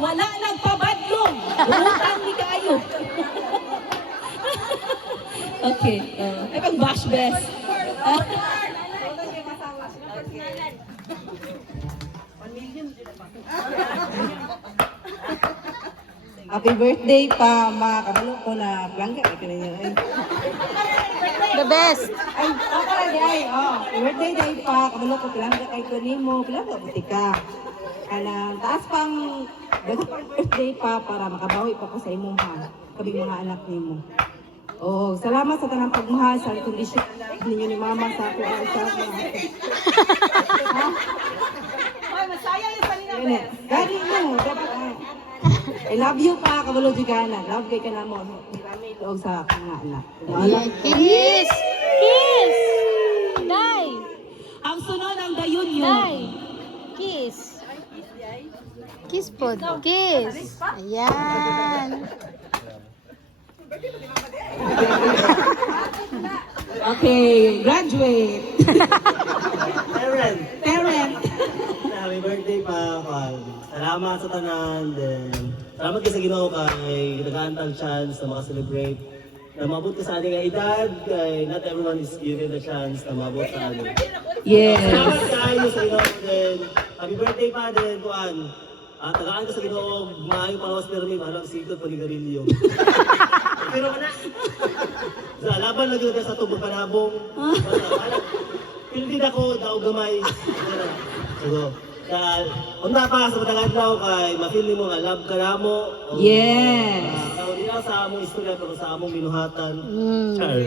wala nagpabadlong. Utang ni kayo. Okay. Ay, pang bash best. Happy birthday pa, mga kabalo ko na blanket. Ay, kanina. The best. Ay, happy birthday day pa, kabalo ko blanket. Ay, kunimo, blanket, buti ka. Kanang taas pang birthday pa para makabawi pa ko sa imong ha. Kami mga anak nimo. Oh, salamat sa tanang pagmahal sa kondisyon ninyo ni mama sa ako ang sa ako. Ay, masaya yung salina. Gani mo, dapat I love you pa, kabalo jigana. Love kay ka na mo. Marami loob sa mga anak. Kiss! Kiss! Day! Ang sunod ang dayon yun. Day! Kiss! Kiss po. Kiss! Ayan! Okay, graduate. Terrence, Parent. happy birthday pa, Juan. Salamat sa tanan, then salamat ka sa Ginoo kay nagaantang chance na maka-celebrate. Na maabot ka sa ating edad, kay not everyone is given the chance na maabot sa ating. Yes. Salamat kayo sa Ginoo, then happy birthday pa din, Juan. Tagaan ka sa Ginoo, maayo pa ako pero may mahalang sikot panigarilyo. Pero ka na. Sa laban lagi ka sa tubog panabong. Pildi ako, daw gamay. So, unta pa sa matagal daw kay ma-feel nimo nga love ka namo. Yes. Ako di lang sa among istorya pero sa among binuhatan. Char.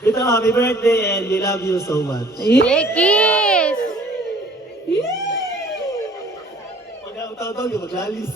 Ito, happy birthday and we love you so much. Kiss! Pag ang tao-tao yung maglalis.